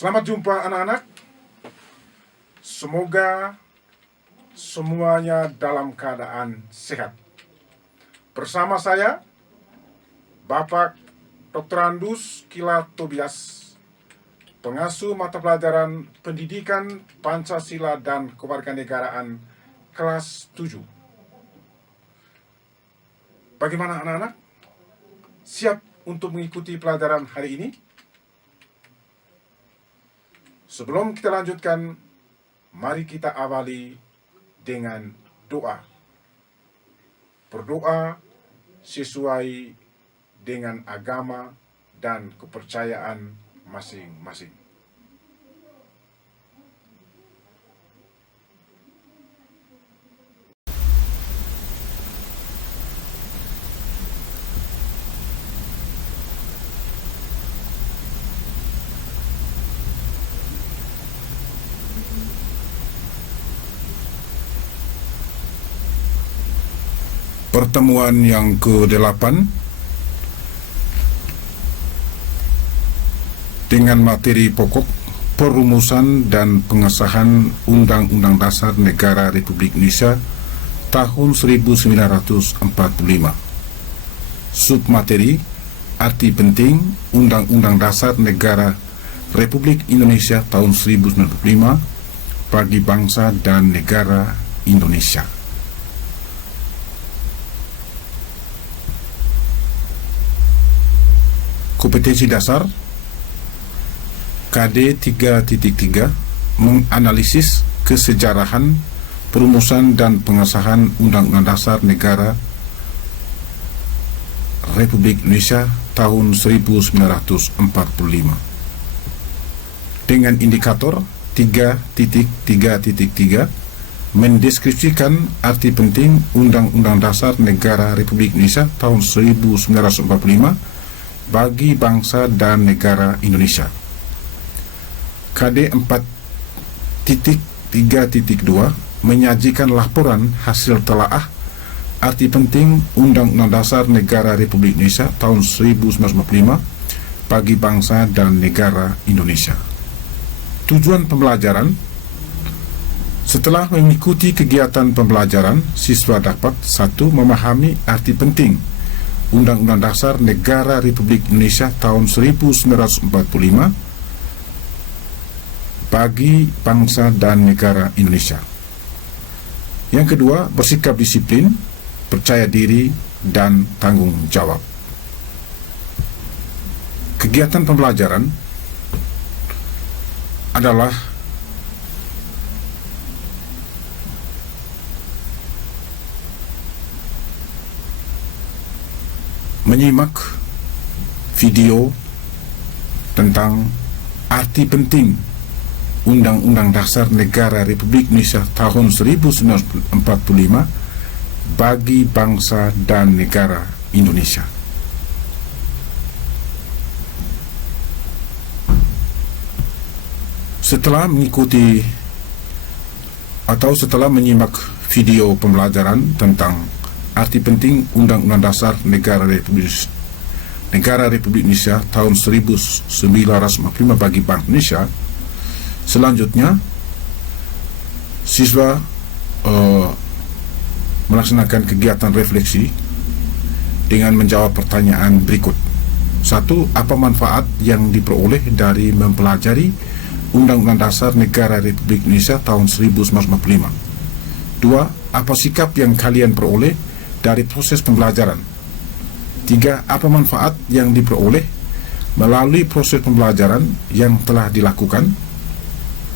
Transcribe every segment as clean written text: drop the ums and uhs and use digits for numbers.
Selamat jumpa anak-anak. Semoga semuanya dalam keadaan sehat. Bersama saya, Bapak Dr. Andus Kila Tobias, pengasuh mata pelajaran Pendidikan Pancasila dan Kewarganegaraan kelas 7. Bagaimana anak-anak? Siap untuk mengikuti pelajaran hari ini? Sebelum kita lanjutkan, mari kita awali dengan doa. Berdoa sesuai dengan agama dan kepercayaan masing-masing. Pertemuan yang ke-8 dengan materi pokok perumusan dan pengesahan Undang-Undang Dasar Negara Republik Indonesia tahun 1945. Submateri arti penting Undang-Undang Dasar Negara Republik Indonesia tahun 1945 bagi bangsa dan negara Indonesia. Kompetensi dasar KD 3.3 menganalisis kesejarahan perumusan dan pengesahan Undang-Undang Dasar Negara Republik Indonesia tahun 1945 dengan indikator 3.3.3 mendeskripsikan arti penting Undang-Undang Dasar Negara Republik Indonesia tahun 1945 bagi bangsa dan negara Indonesia. KD 4.3.2 menyajikan laporan hasil telaah arti penting Undang-Undang Dasar Negara Republik Indonesia tahun 1945 bagi bangsa dan negara Indonesia. Tujuan pembelajaran: setelah mengikuti kegiatan pembelajaran, siswa dapat 1. Memahami arti penting Undang-Undang Dasar Negara Republik Indonesia tahun 1945 bagi bangsa dan negara Indonesia. Yang kedua, bersikap disiplin, percaya diri, dan tanggung jawab. Kegiatan pembelajaran adalah menyimak video tentang arti penting Undang-Undang Dasar Negara Republik Indonesia tahun 1945 bagi bangsa dan negara Indonesia. Setelah menyimak video pembelajaran tentang arti penting Undang-Undang Dasar Negara Republik Indonesia tahun 1945 bagi Bank Indonesia, selanjutnya siswa melaksanakan kegiatan refleksi dengan menjawab pertanyaan berikut. 1. Apa manfaat yang diperoleh dari mempelajari Undang-Undang Dasar Negara Republik Indonesia tahun 1945? 2. Apa sikap yang kalian peroleh dari proses pembelajaran? 3. Apa manfaat yang diperoleh melalui proses pembelajaran yang telah dilakukan?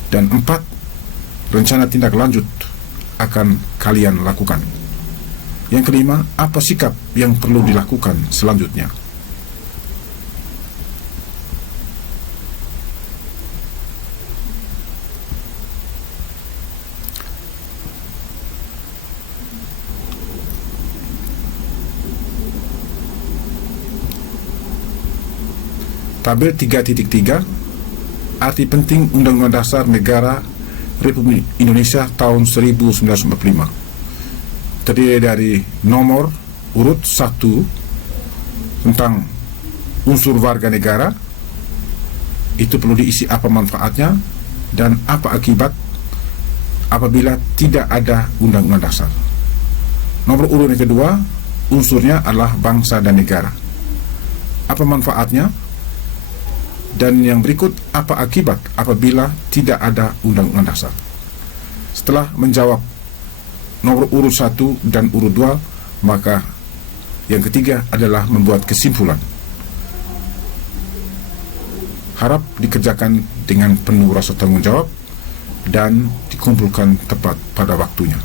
Dan 4. Rencana tindak lanjut akan kalian lakukan. Yang kelima, apa sikap yang perlu dilakukan selanjutnya? Tabel 3.3 arti penting Undang-Undang Dasar Negara Republik Indonesia tahun 1945 terdiri dari nomor urut 1 tentang unsur warga negara, Itu perlu diisi apa manfaatnya dan apa akibat apabila tidak ada undang-undang dasar. Nomor urut yang kedua, unsurnya adalah bangsa dan negara. Apa manfaatnya? Dan yang berikut, apa akibat apabila tidak ada undang-undang dasar? Setelah menjawab nomor urut 1 dan urut 2, maka yang ketiga adalah membuat kesimpulan. Harap dikerjakan dengan penuh rasa tanggung jawab dan dikumpulkan tepat pada waktunya.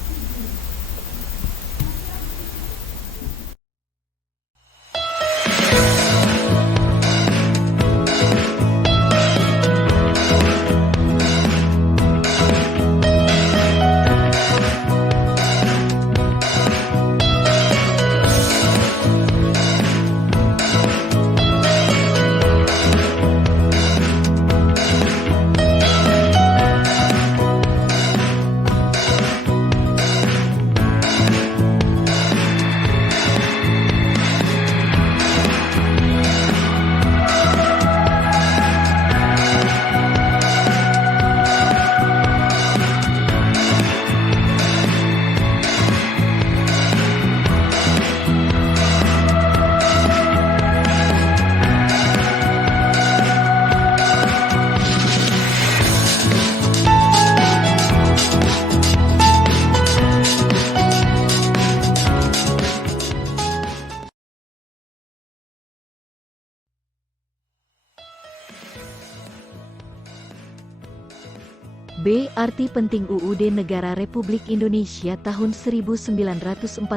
B. Arti penting UUD Negara Republik Indonesia tahun 1945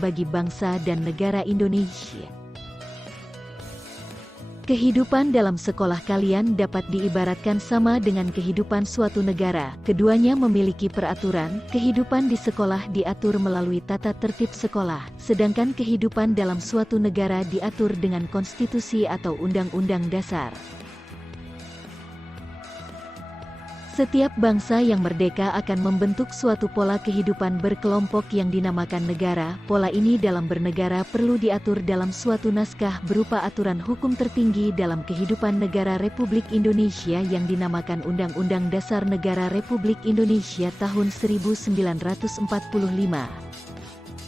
bagi bangsa dan negara Indonesia. Kehidupan dalam sekolah kalian dapat diibaratkan sama dengan kehidupan suatu negara. Keduanya memiliki peraturan. Kehidupan di sekolah diatur melalui tata tertib sekolah, sedangkan kehidupan dalam suatu negara diatur dengan konstitusi atau undang-undang dasar. Setiap bangsa yang merdeka akan membentuk suatu pola kehidupan berkelompok yang dinamakan negara. Pola ini dalam bernegara perlu diatur dalam suatu naskah berupa aturan hukum tertinggi dalam kehidupan negara Republik Indonesia yang dinamakan Undang-Undang Dasar Negara Republik Indonesia tahun 1945.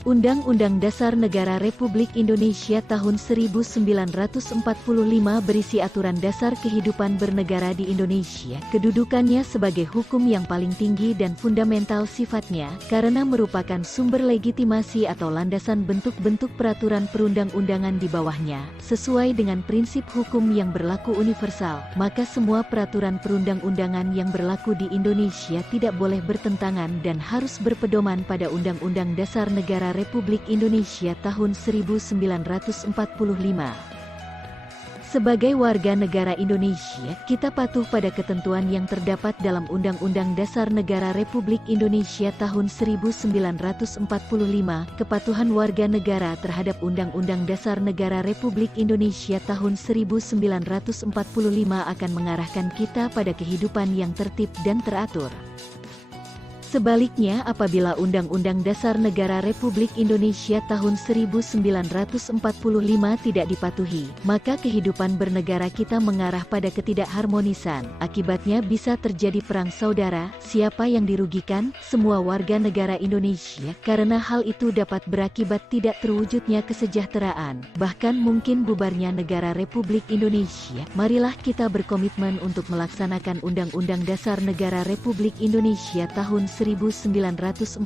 Undang-Undang Dasar Negara Republik Indonesia tahun 1945 berisi aturan dasar kehidupan bernegara di Indonesia. Kedudukannya sebagai hukum yang paling tinggi dan fundamental sifatnya, karena merupakan sumber legitimasi atau landasan bentuk-bentuk peraturan perundang-undangan di bawahnya. Sesuai dengan prinsip hukum yang berlaku universal, maka semua peraturan perundang-undangan yang berlaku di Indonesia tidak boleh bertentangan dan harus berpedoman pada Undang-Undang Dasar Negara Republik Indonesia tahun 1945. Sebagai warga negara Indonesia, kita patuh pada ketentuan yang terdapat dalam Undang-Undang Dasar Negara Republik Indonesia tahun 1945. Kepatuhan warga negara terhadap Undang-Undang Dasar Negara Republik Indonesia tahun 1945 akan mengarahkan kita pada kehidupan yang tertib dan teratur. Sebaliknya, apabila Undang-Undang Dasar Negara Republik Indonesia tahun 1945 tidak dipatuhi, maka kehidupan bernegara kita mengarah pada ketidakharmonisan. Akibatnya bisa terjadi perang saudara. Siapa yang dirugikan? Semua warga negara Indonesia, karena hal itu dapat berakibat tidak terwujudnya kesejahteraan, bahkan mungkin bubarnya negara Republik Indonesia. Marilah kita berkomitmen untuk melaksanakan Undang-Undang Dasar Negara Republik Indonesia tahun 1945.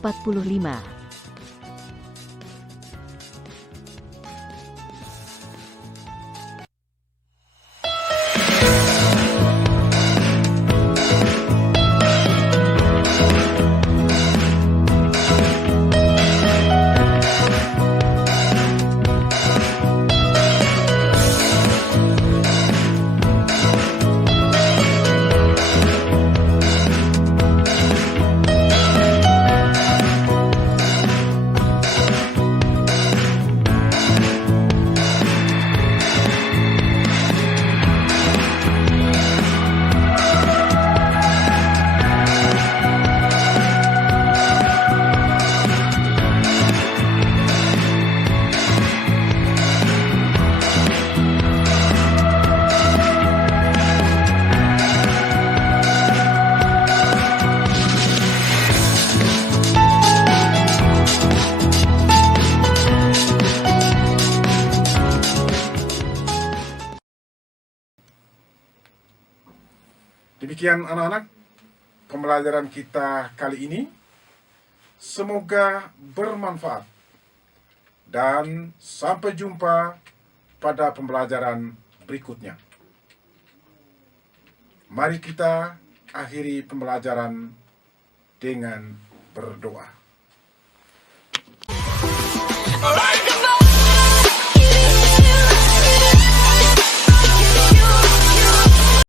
Demikian anak-anak, pembelajaran kita kali ini. Semoga bermanfaat. Dan sampai jumpa pada pembelajaran berikutnya. Mari kita akhiri pembelajaran dengan berdoa.